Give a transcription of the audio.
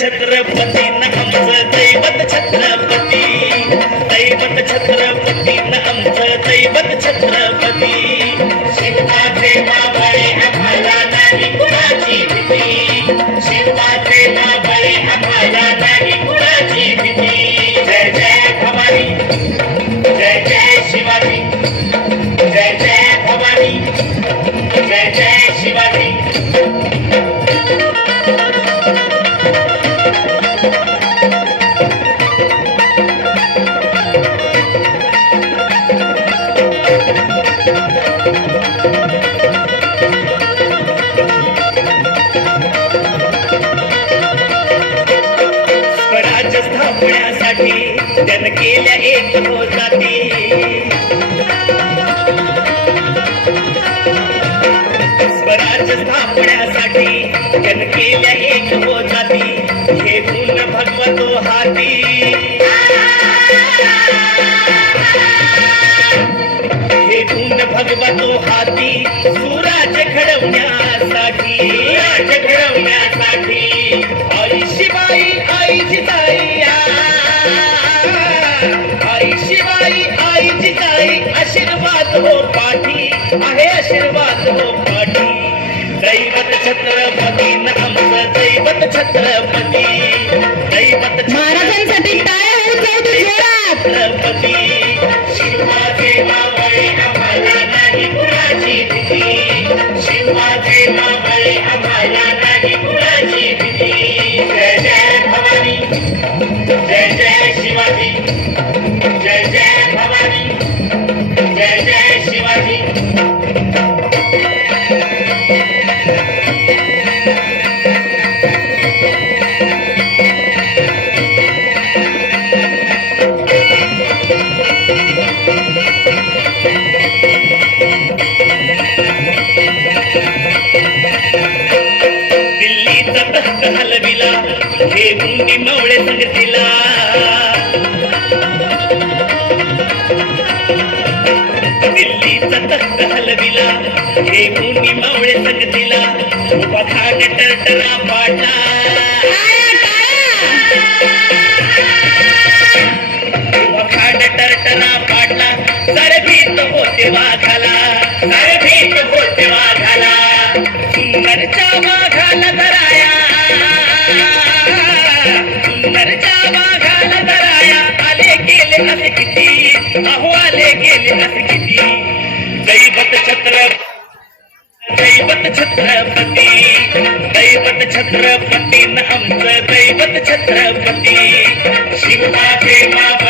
छत्रपती आमचं दैवत छत्रपती, दैवत छत्रपती आमचं दैवत छत्रपती. शिवाचे मावळे आम्हाला नाही कुणाची भीती, शिवाचे मावळे आम्हाला नाही कुणाची भीती. जय जय भवानी, जय जय शिवाजी, जय जय भवानी, जय जय शिवाजी. स्वराज्य स्थापण्यासाठी त्यानं केल्या एक हो जाती, स्वराज्य स्थापण्यासाठी त्यानं केल्या एक हो जाती. हे गुण भगवतो हाती, हे गुण भगवतो हाती. सुराज्य घडवण्यासाठी, राज्य घडवण्यासाठी आई शिवाई आई जिजाई, आई शिवाई आई जिजाई. आशीर्वाद हो पाठी आहे, आशीर्वाद हो पाठी. दैवत छत्रपती आमचं दैवत छत्रपती, दैवत महाराजांसाठी टाळ्या होत जाऊ दे जोरात. छत्रपती. शिवाचे मावळे आम्हाला नाही कुणाची भीती, शिवाचे मावळे आम्हाला नाही कुणाची भीती. जय जय भवानी, जय जय शिवाजी, जय जय भवानी, जय जय शिवाजी. दिल्लीचा तख्त हलविला हे गुंडी मावळे संगतीला, दिल्लीचा तख्त हलविला हे गुंडी मावळे संगतीला. उभा खाट टरटरा पाडला, उभा खाट टरटरा पाडला. सारे भीत होते वाघाला, सारे भीत होते वाघाला. सुंदरच्या वाघाला धराया, सुंदरच्या वाघाला धराया. आले गेले असे किती, अहो आले गेले असे किती. दैवत छत्रपती, दैवत छत्रपती, दैवत छत्रपती आमचं दैवत छत्रपती. शिवाचे मावळे